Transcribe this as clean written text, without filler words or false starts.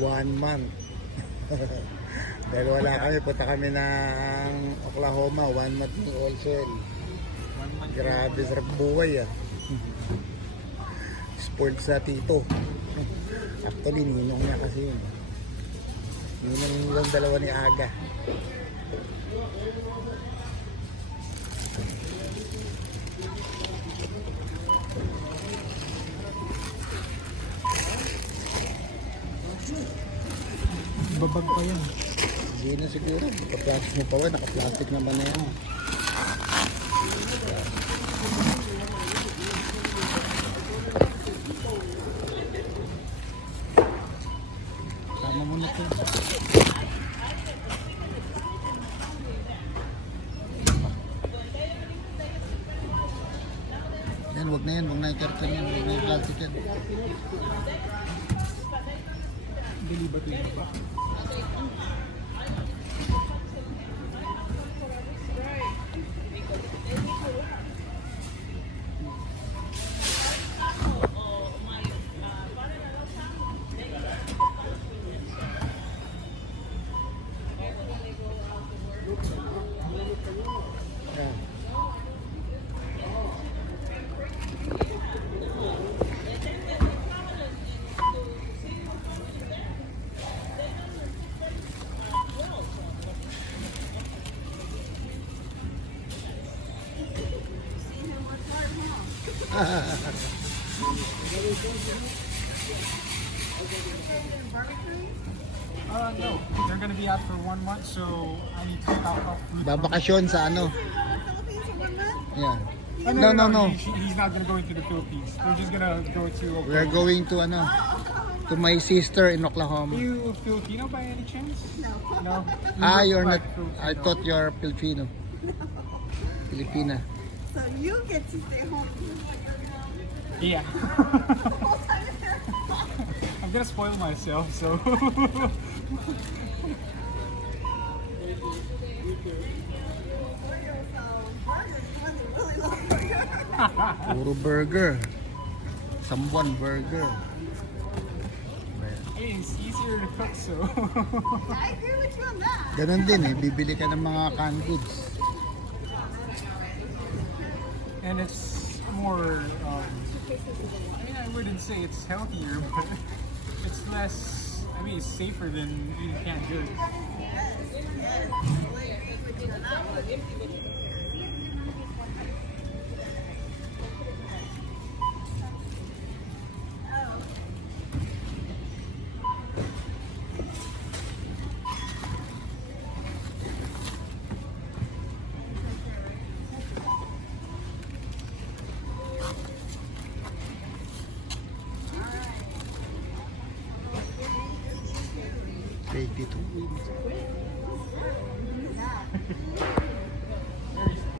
1 month. Dahil wala kami, punta kami ng Oklahoma, 1 month ni Olsel. Grabe sarap buhay ah. Sport sa tito. Actually, ninong niya kasi yun. Ninong yung dalawa ni Aga. Babag pa yan. Hindi na siguro. Naka-plastic mo pa ba? Naka-plastic naman na yan. Tama mo na ito. Yan, wag na yan. Wag na i-carton yan. Wag na i-plastic yan. Delibat yun ba? Yan. No. They're gonna be out for 1 month, so I need to stock up food. Babakasyon sa ano? Yeah. No. He's not gonna go into the Philippines. We're just gonna go to Oklahoma. We are going to ano? To my sister in Are Oklahoma. you Filipino by any chance? No. Ah, You you're look not. like Filipino. I thought you're Filipino. Filipina. So you get to stay home. Yeah. I'm gonna spoil myself, so. Puro burger. Sambuan burger. Hey, it's easier to cook, so. I agree with you on that. Ganon din eh. Bibili ka ng mga canned goods. And it's more. I mean, I wouldn't say it's healthier, but it's less. I mean, it's safer than eating canned goods. Ready to eat.